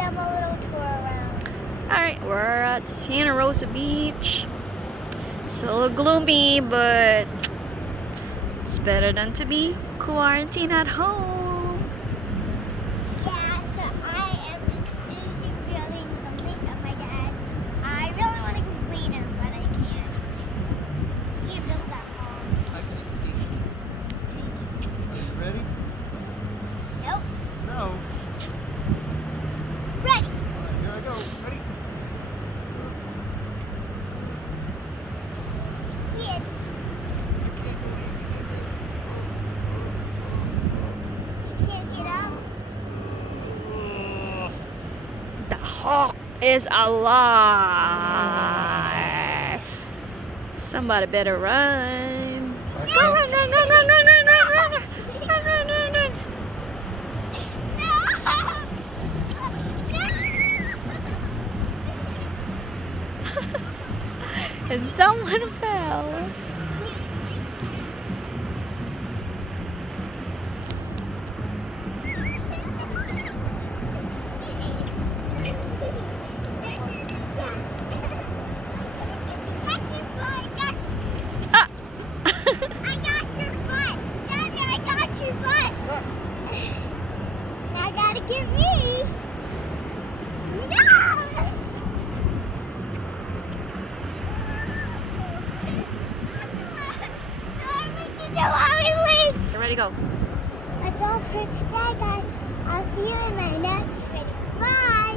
them a little tour around. Alright, we're at Santa Rosa Beach. It's a little gloomy, but it's better than to be quarantined at home. Yeah, so I am just finishing building the list of my dad. I really want to complete him, but I can't. Can't build that long. I can escape this. Are you ready? Nope. No. Ready. Alright, here I go. Ready? Yes. I can't believe you did this. Can't get out. The Hulk is alive. Somebody better run. Run, run, run, run, run, run, run, run, run, run, run, run, run. And someone fell. Ah. I got your butt. Daddy, I got your butt. Now gotta get me. No! Ready, go. That's all for today, guys. I'll see you in my next video. Bye!